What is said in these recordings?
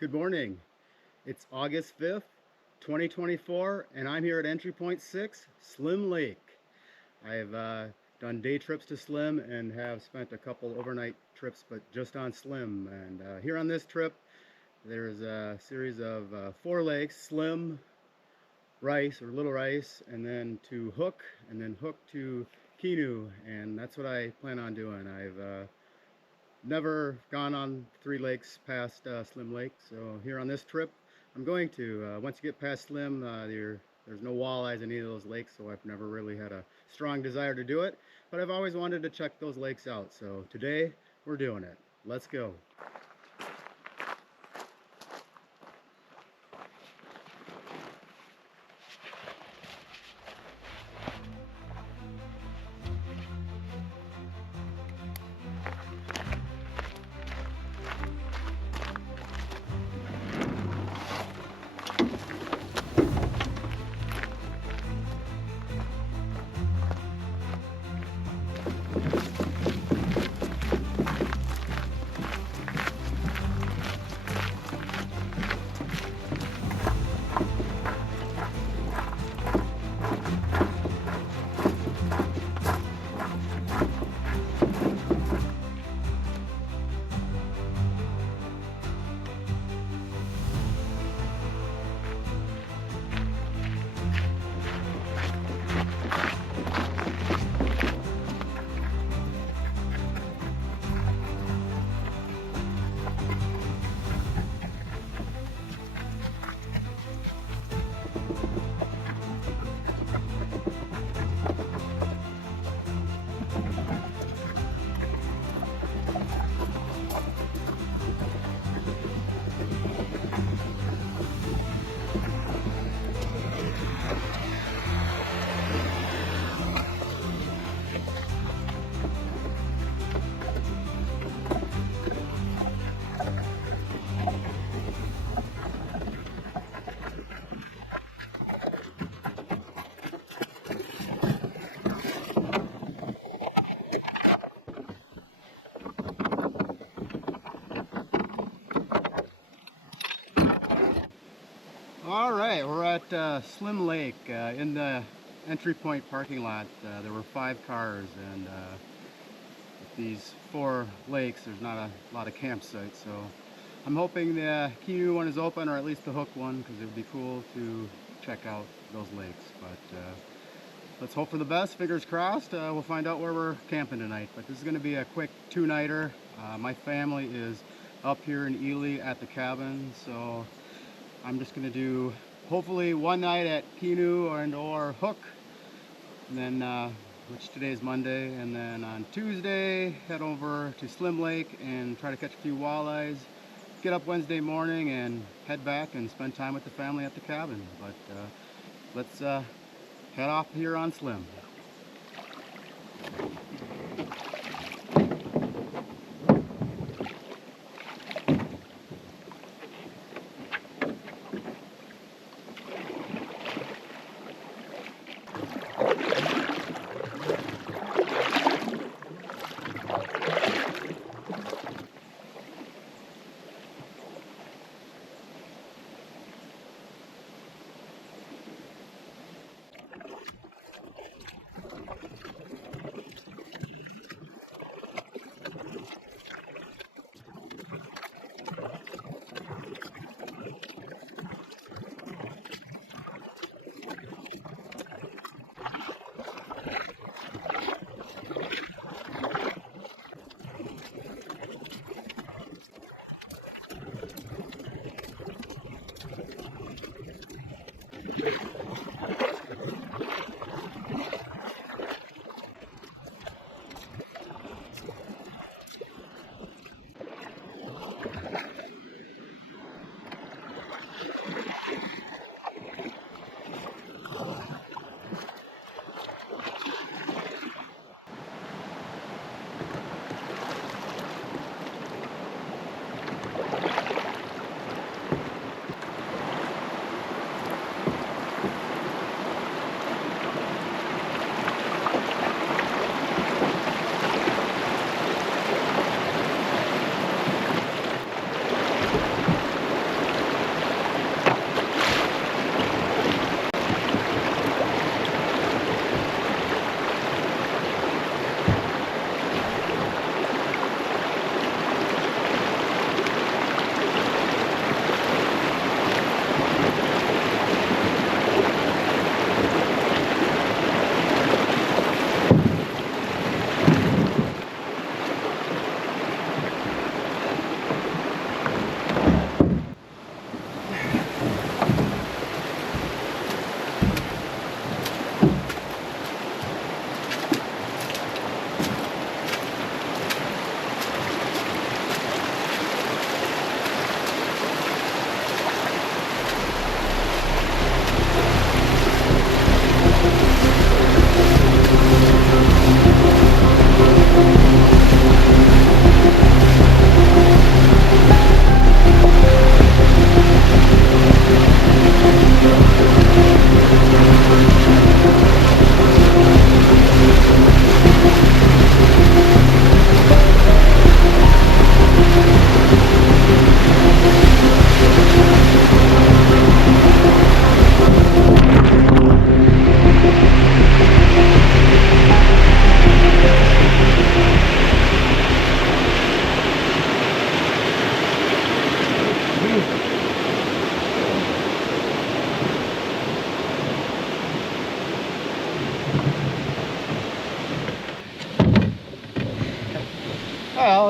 Good morning. It's August 5th, 2024, and I'm here at entry point 6, Slim Lake. I've done day trips to Slim and have spent a couple overnight trips, but just on Slim. And here on this trip, there's a series of 4 lakes: Slim, Rice or Little Rice, and then to Hook, and then Hook to Quenu, and that's what I plan on doing. I've never gone on 3 lakes past Slim Lake, so here on this trip I'm going to. Once you get past Slim, there's no walleyes in either of those lakes, so I've never really had a strong desire to do it, but I've always wanted to check those lakes out, so today we're doing it. Let's go. All right, we're at Slim Lake. In the entry point parking lot, there were 5 cars, and with these 4 lakes, there's not a lot of campsites, so I'm hoping the Quenu one is open, or at least the Hook one, because it would be cool to check out those lakes. But let's hope for the best. Fingers crossed. We'll find out where we're camping tonight, but this is going to be a quick 2-nighter. My family is up here in Ely at the cabin, so I'm just going to do hopefully 1 night at Canoe or Hook, and then which today is Monday, and then on Tuesday head over to Slim Lake and try to catch a few walleyes, get up Wednesday morning and head back and spend time with the family at the cabin. But let's head off here on Slim.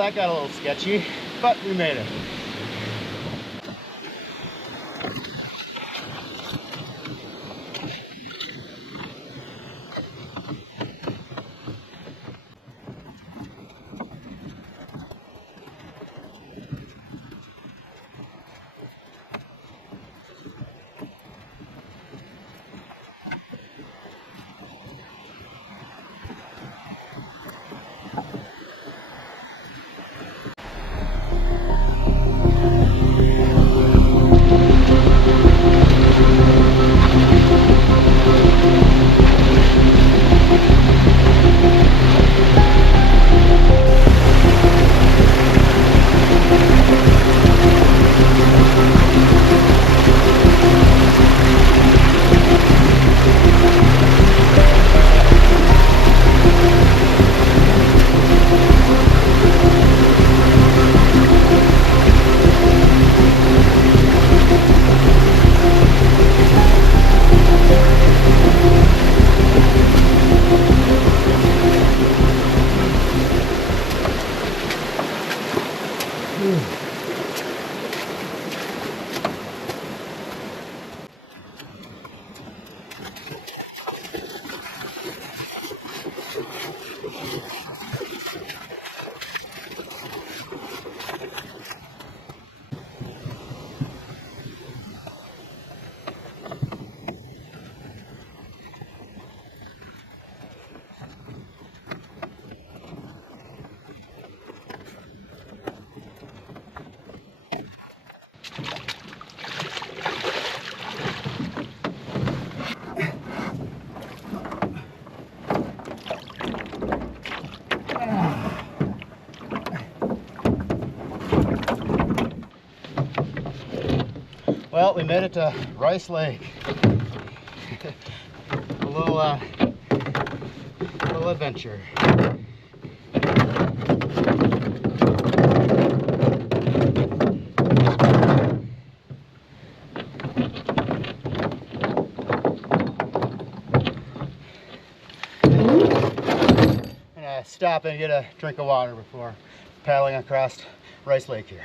that got a little sketchy, but we made it. Well, we made it to Rice Lake. a little adventure. Gonna stop and get a drink of water before paddling across Rice Lake here.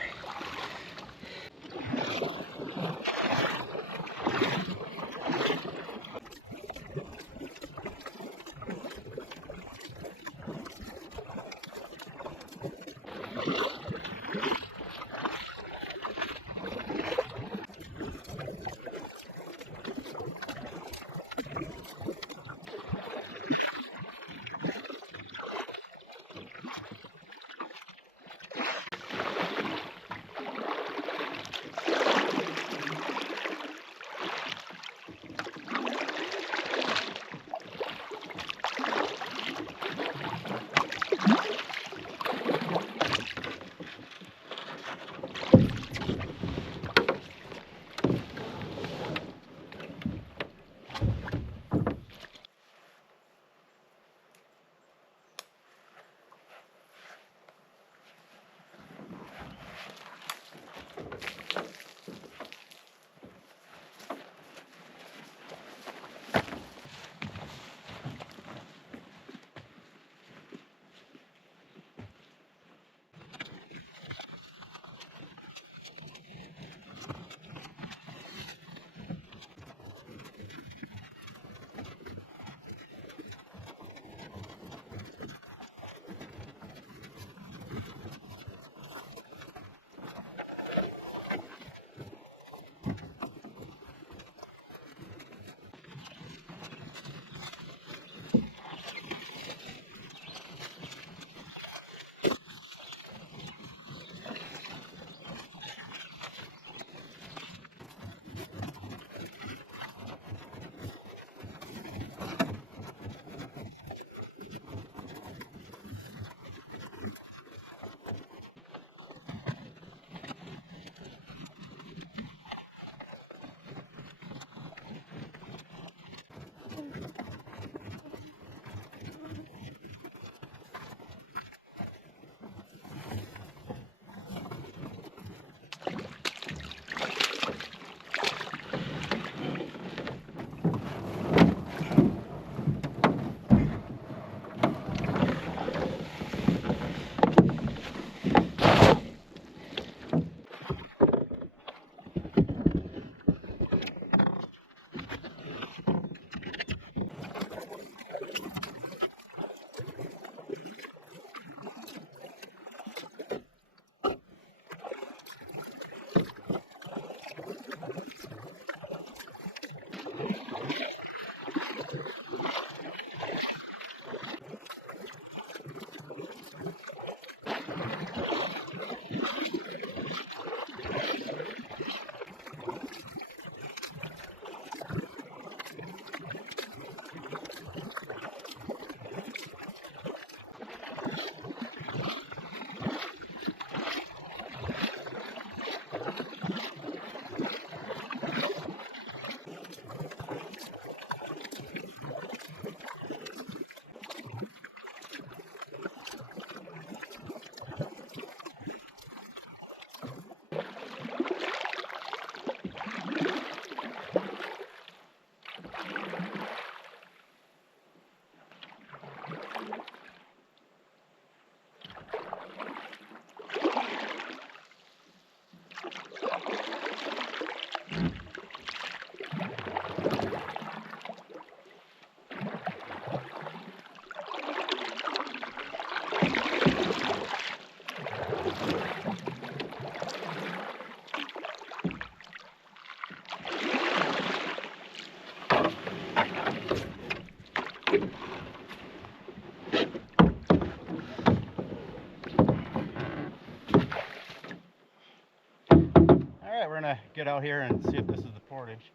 Alright, we're gonna get out here and see if this is the portage.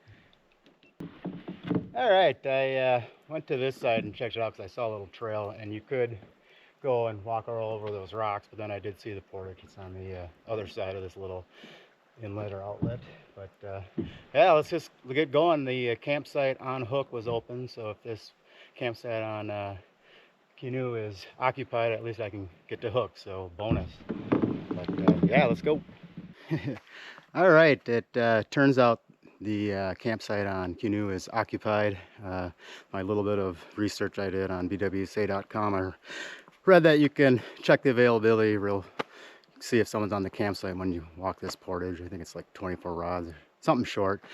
Alright, I went to this side and checked it out because I saw a little trail, and you could go and walk all over those rocks, but then I did see the portage. It's on the other side of this little inlet or outlet. But yeah, let's just get going. The campsite on Hook was open, so if this campsite on Canoe is occupied, at least I can get to Hook, so bonus. But yeah, let's go. All right, it turns out the campsite on Quenu is occupied. My little bit of research I did on BWCA.com, I read that you can check the availability, see if someone's on the campsite when you walk this portage. I think it's like 24 rods, or something short.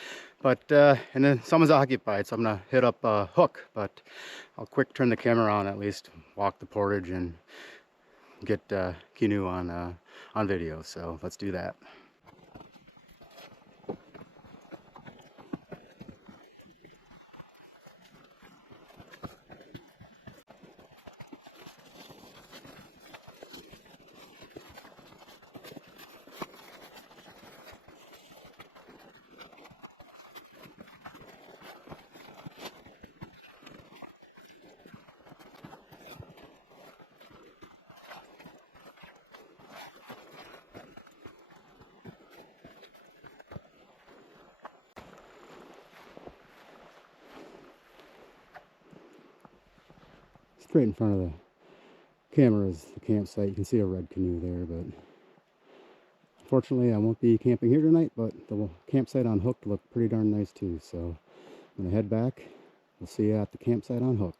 But and then someone's occupied, so I'm gonna hit up Hook. But I'll quick turn the camera on, at least walk the portage and get Quenu on video. So let's do that. Straight in front of the camera is the campsite. You can see a red canoe there, but unfortunately I won't be camping here tonight, but the campsite on Hook looked pretty darn nice too, so I'm gonna head back. We'll see you at the campsite on Hook.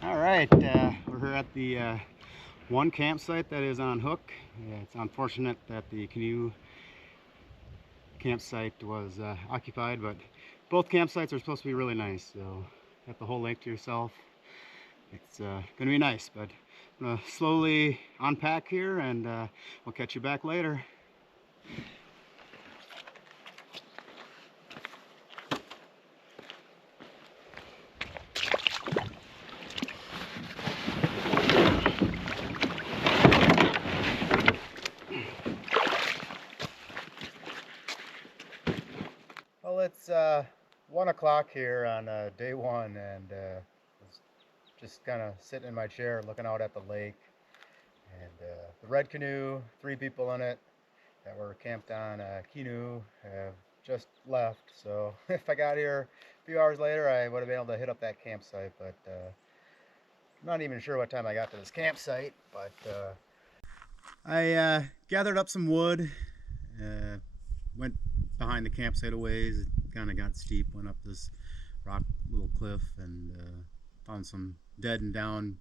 All right, we're here at the one campsite that is on Hook. It's unfortunate that the Canoe campsite was occupied, but both campsites are supposed to be really nice, so got the whole lake to yourself. It's gonna be nice, but I'm gonna slowly unpack here, and we'll catch you back later. Well, it's 1 o'clock here on day one, and was just kind of sitting in my chair looking out at the lake. And the red canoe, 3 people in it that were camped on Canoe have just left. So if I got here a few hours later, I would have been able to hit up that campsite. But I'm not even sure what time I got to this campsite. But I gathered up some wood, went behind the campsite a ways. It kind of got steep, went up this rock little cliff, and found some dead and down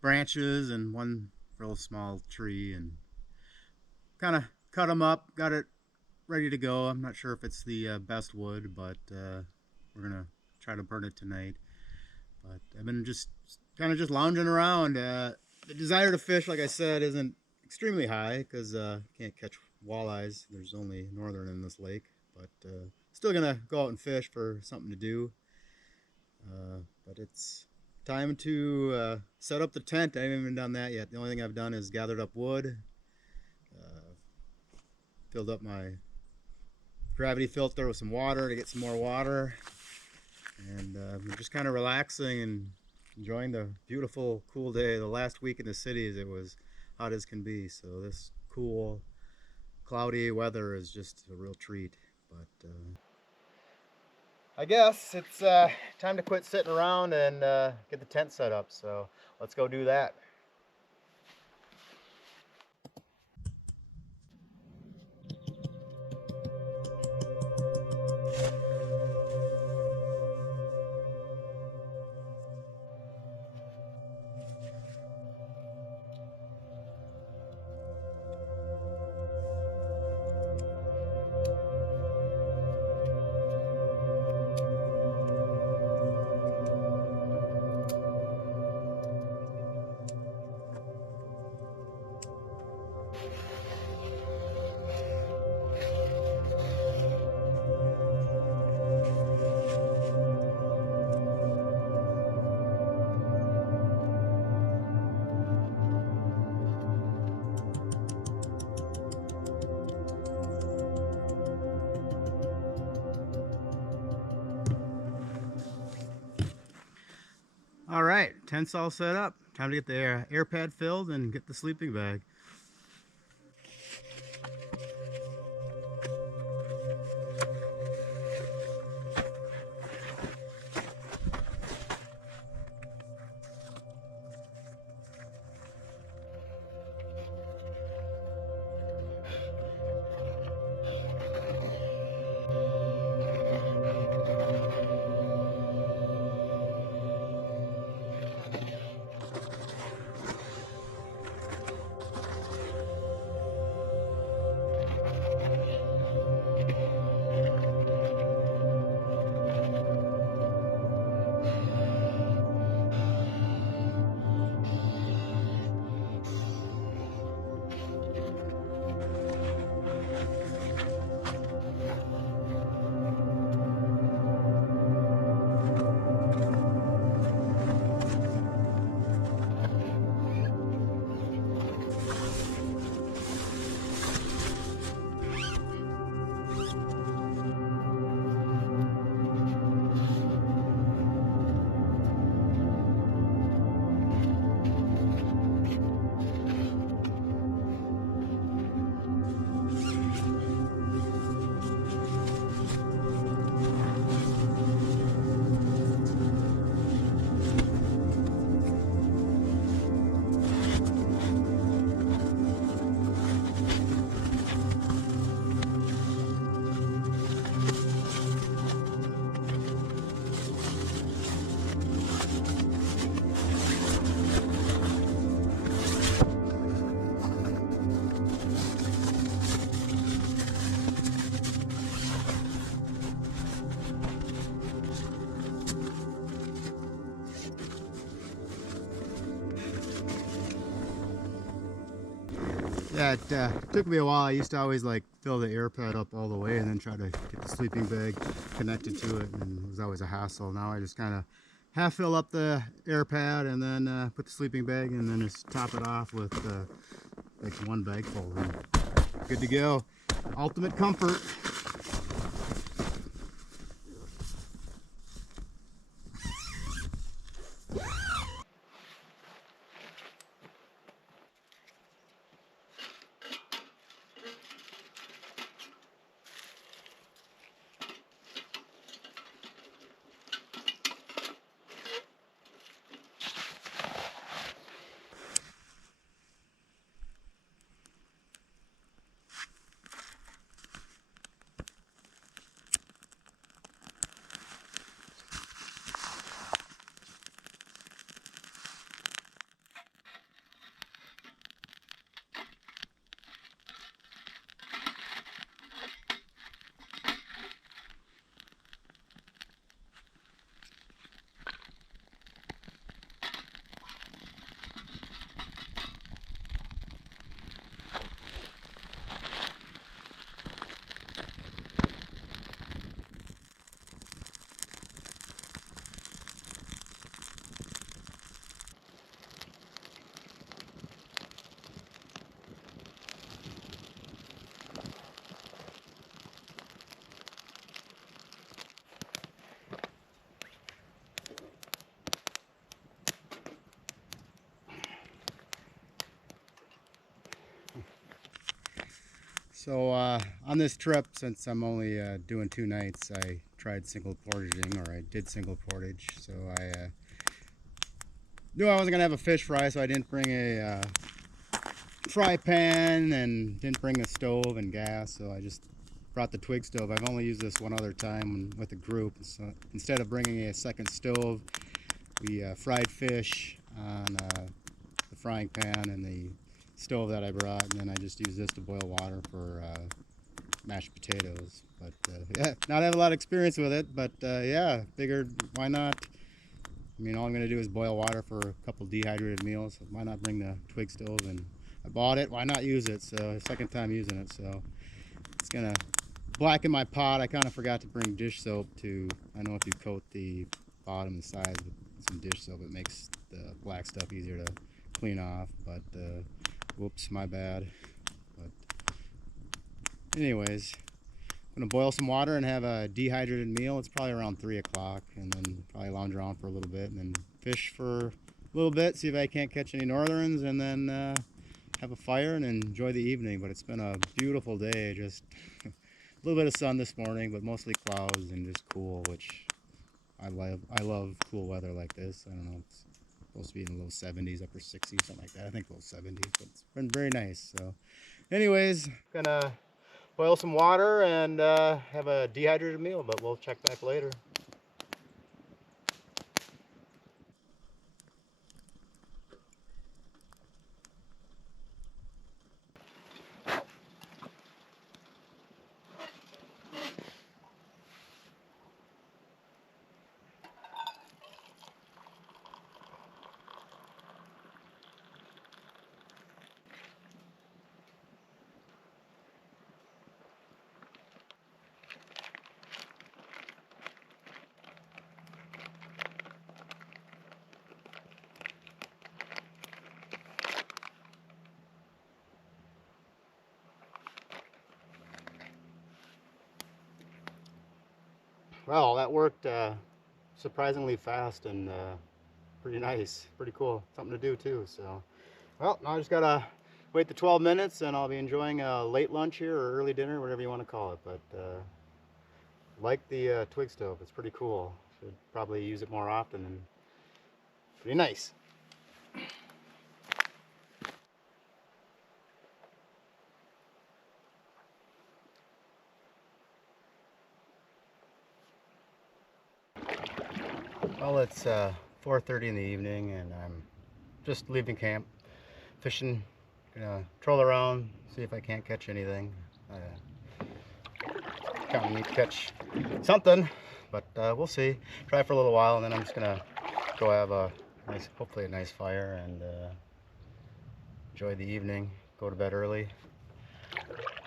branches and one real small tree, and kind of cut them up, got it ready to go. I'm not sure if it's the best wood, but we're gonna try to burn it tonight. But I've been just kind of just lounging around. The desire to fish, like I said, isn't extremely high because can't catch walleyes. There's only northern in this lake, but still gonna go out and fish for something to do. But it's time to set up the tent. I haven't even done that yet. The only thing I've done is gathered up wood, Filled up my gravity filter with some water to get some more water. And I'm just kind of relaxing and enjoying the beautiful, cool day. The last week in the cities, it was hot as can be. So this cool, cloudy weather is just a real treat. But I guess it's time to quit sitting around and get the tent set up. So let's go do that. All right, tent's all set up. Time to get the air pad filled and get the sleeping bag. Yeah, it took me a while. I used to always like fill the air pad up all the way and then try to get the sleeping bag connected to it, and it was always a hassle. Now I just kind of half fill up the air pad and then put the sleeping bag and then just top it off with like one bag full. And good to go. Ultimate comfort. So on this trip, since I'm only doing 2 nights, I tried single portaging, or I did single portage. So I knew I wasn't gonna have a fish fry, so I didn't bring a fry pan and didn't bring a stove and gas. So I just brought the twig stove. I've only used this one other time with a group. So instead of bringing a second stove, we fried fish on the frying pan and the stove that I brought, and then I just used this to boil water for mashed potatoes. But yeah, not have a lot of experience with it, but yeah, figured why not. I mean, all I'm going to do is boil water for a couple dehydrated meals. So why not bring the twig stove? And I bought it. Why not use it? So second time using it. So it's going to blacken my pot. I kind of forgot to bring dish soap to. I know if you coat the bottom and sides with some dish soap, it makes the black stuff easier to clean off. But whoops, my bad. But anyways, I'm gonna boil some water and have a dehydrated meal. It's probably around 3 o'clock, and then probably lounge around for a little bit, and then fish for a little bit, see if I can't catch any northerns, and then have a fire and enjoy the evening. But it's been a beautiful day. Just a little bit of sun this morning, but mostly clouds and just cool, which I love. I love cool weather like this. I don't know. It's supposed to be in the low 70s, upper 60s, something like that. I think low 70s, but it's been very nice. So, anyways, gonna boil some water and have a dehydrated meal, but we'll check back later. Well, that worked surprisingly fast and pretty nice, pretty cool. Something to do too. So, well, now I just gotta wait the 12 minutes and I'll be enjoying a late lunch here or early dinner, whatever you want to call it. But like the twig stove, it's pretty cool. Should probably use it more often and pretty nice. Well, it's 4:30 in the evening and I'm just leaving camp, fishing, gonna troll around, see if I can't catch anything. Kind of need to catch something, but we'll see. Try for a little while and then I'm just gonna go have a nice, hopefully a nice fire and enjoy the evening, go to bed early.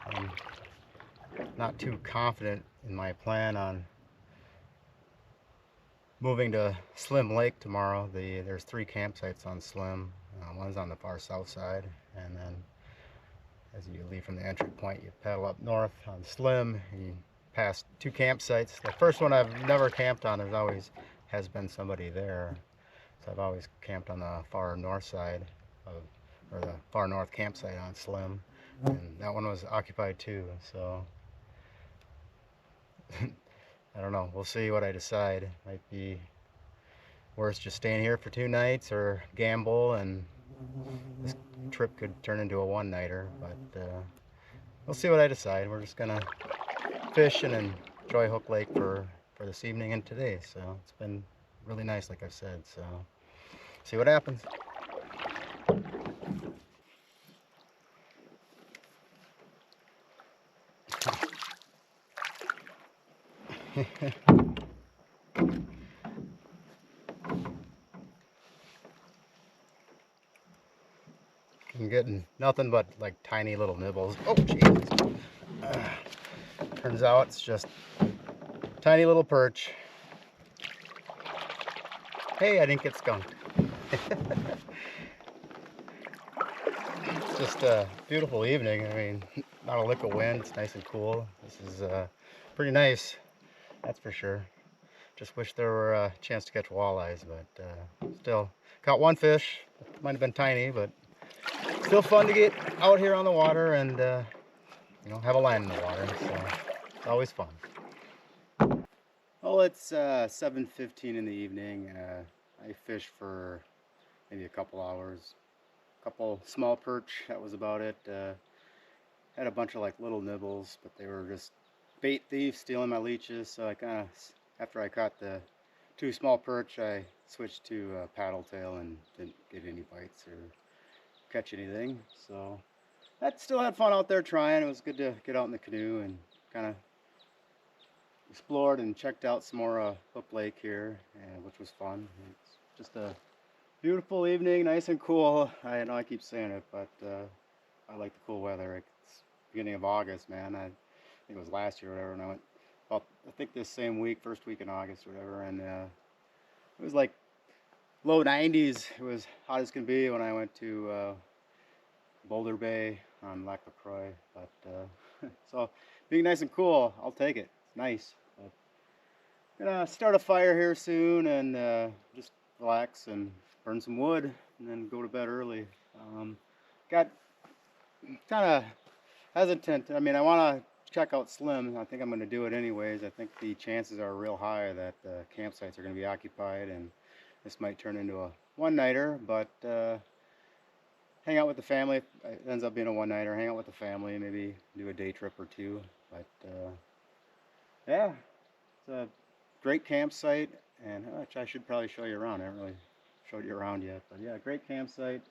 I'm not too confident in my plan on moving to Slim Lake tomorrow. There's 3 campsites on Slim. One's on the far south side, and then as you leave from the entry point, you paddle up north on Slim, and you pass 2 campsites. The first one I've never camped on. There's always has been somebody there, so I've always camped on the far north side or the far north campsite on Slim, and that one was occupied too. So I don't know. We'll see what I decide. Might be worse just staying here for 2 nights or gamble, and this trip could turn into a one-nighter. But we'll see what I decide. We're just gonna fish and enjoy Hook Lake for this evening and today. So it's been really nice, like I said. So see what happens. I'm getting nothing but like tiny little nibbles. Oh, jeez. Turns out it's just tiny little perch. Hey, I didn't get skunked. It's just a beautiful evening. I mean, not a lick of wind. It's nice and cool. This is pretty nice, that's for sure. Just wish there were a chance to catch walleyes, but still caught 1 fish. Might have been tiny, but still fun to get out here on the water and you know, have a line in the water, so it's always fun. Well, it's 7:15 in the evening. I fished for maybe a couple hours. Couple small perch, that was about it. Had a bunch of like little nibbles, but they were just bait thieves stealing my leeches. So I kind of, after I caught the 2 small perch, I switched to paddle tail and didn't get any bites or catch anything. So I still had fun out there trying. It was good to get out in the canoe and kind of explored and checked out some more Hook Lake here, which was fun. It's just a beautiful evening, nice and cool. I know I keep saying it, but I like the cool weather. It's beginning of August, man. I think it was last year or whatever, and I went about, I think this same week, first week in August or whatever, and it was like low 90s. It was hot as can be when I went to Boulder Bay on Lac La Croix. But so being nice and cool, I'll take it. It's nice. But gonna start a fire here soon and just relax and burn some wood and then go to bed early. Got kind of hesitant. I mean, I want to check out Slim. I think I'm going to do it anyways. I think the chances are real high that the campsites are going to be occupied and this might turn into a one-nighter, but hang out with the family. If it ends up being a one-nighter, hang out with the family, maybe do a day trip or two. But yeah, it's a great campsite, and which I should probably show you around. I haven't really showed you around yet, but yeah, great campsite,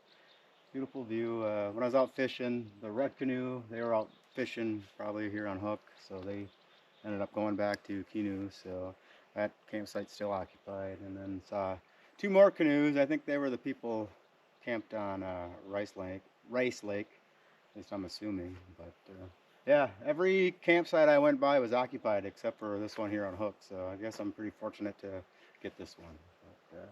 beautiful view. When I was out fishing, the red canoe, they were out fishing probably here on Hook, so they ended up going back to Quenu, so that campsite's still occupied. And then saw 2 more canoes. I think they were the people camped on Rice Lake, at least I'm assuming. But yeah, every campsite I went by was occupied except for this one here on Hook, so I guess I'm pretty fortunate to get this one. But,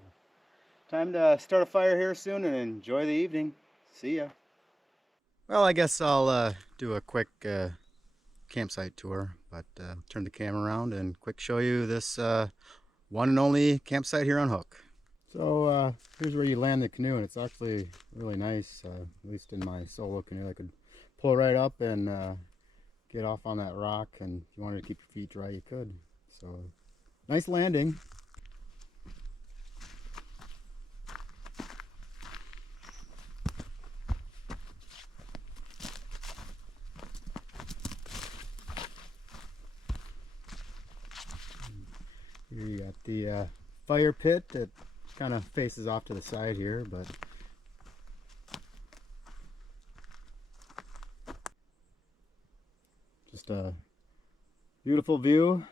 time to start a fire here soon and enjoy the evening. See ya. Well, I guess I'll do a quick campsite tour, but turn the camera around and quick show you this one and only campsite here on Hook. So here's where you land the canoe, and it's actually really nice, at least in my solo canoe. I could pull right up and get off on that rock, and if you wanted to keep your feet dry, you could. So nice landing. Here you got the fire pit that kind of faces off to the side here, but just a beautiful view.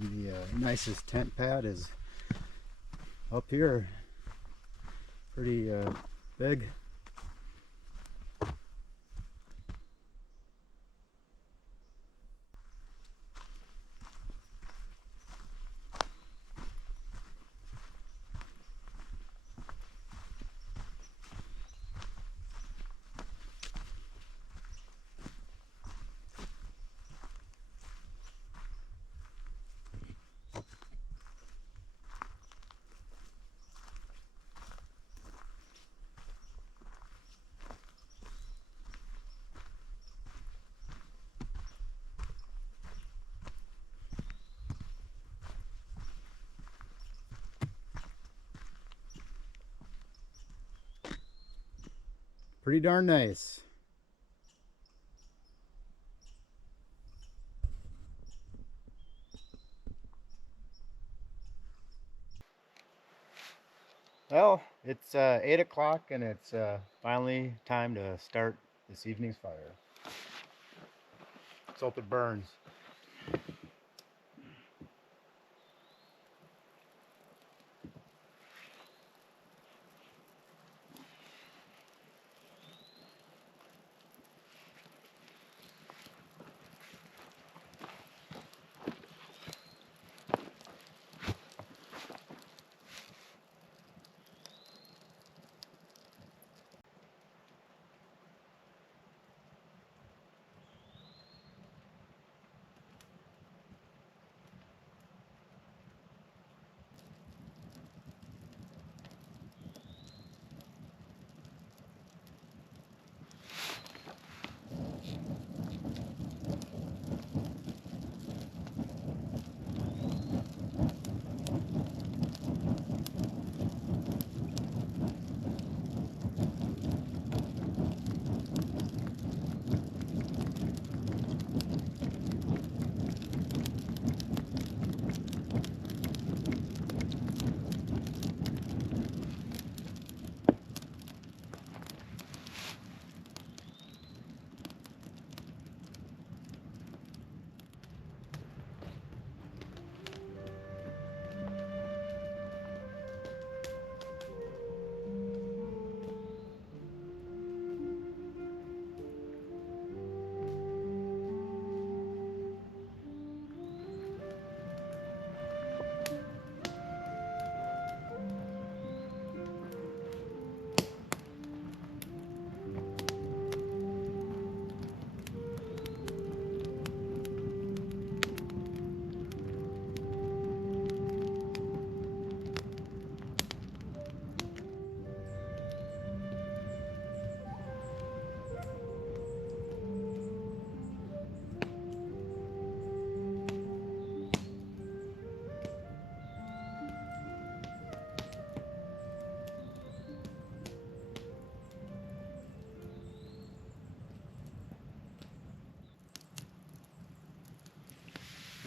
The nicest tent pad is up here, pretty big. Pretty darn nice. Well, it's 8 o'clock and it's finally time to start this evening's fire. Let's hope it burns.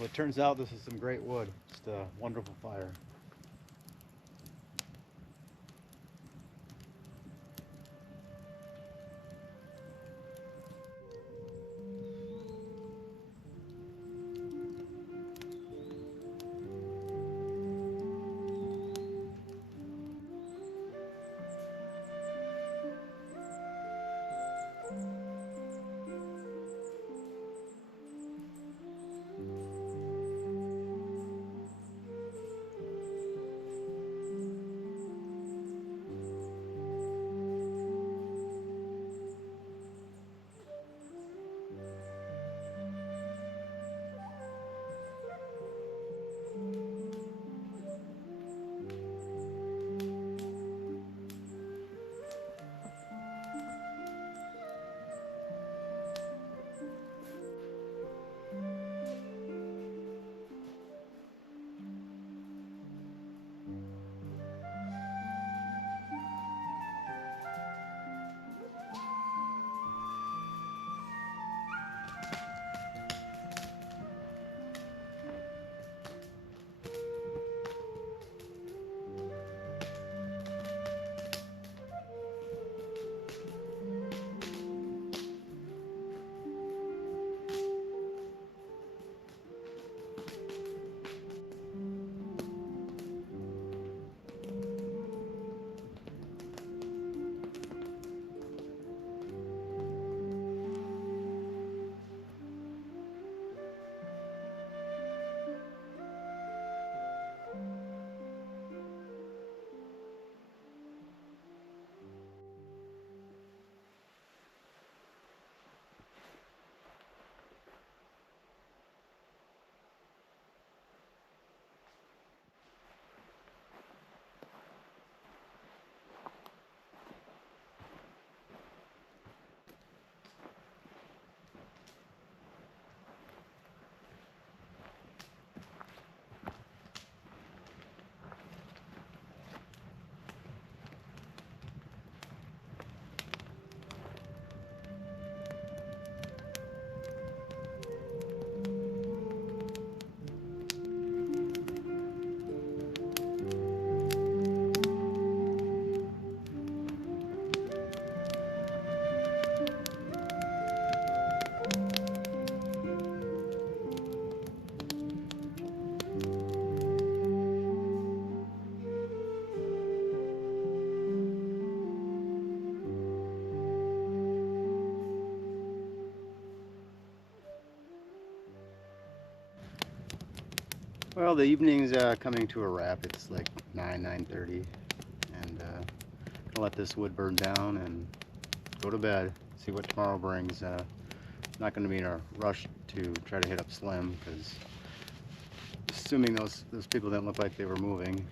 it turns out this is some great wood. Just a wonderful fire. Well, the evening's coming to a wrap. It's like 9:30, and gonna let this wood burn down and go to bed. See what tomorrow brings. Not gonna be in a rush to try to hit up Slim, because assuming those people didn't look like they were moving,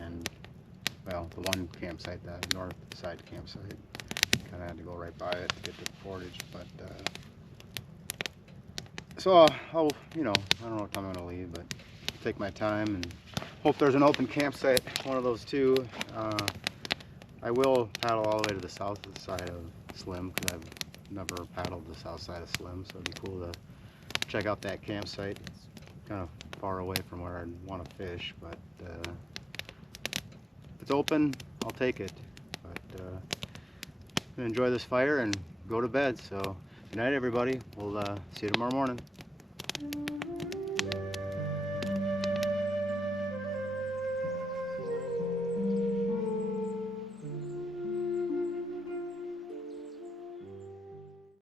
and well, the one campsite, that north side campsite, kind of had to go right by it to get to the portage, but so I'll, you know, I don't know what time I'm gonna leave, but take my time and hope there's an open campsite, one of those two. I will paddle all the way to the south side of Slim, because I've never paddled the south side of Slim, so it'd be cool to check out that campsite. It's kind of far away from where I'd want to fish, but if it's open, I'll take it. But I'm gonna enjoy this fire and go to bed. So good night, everybody. We'll see you tomorrow morning.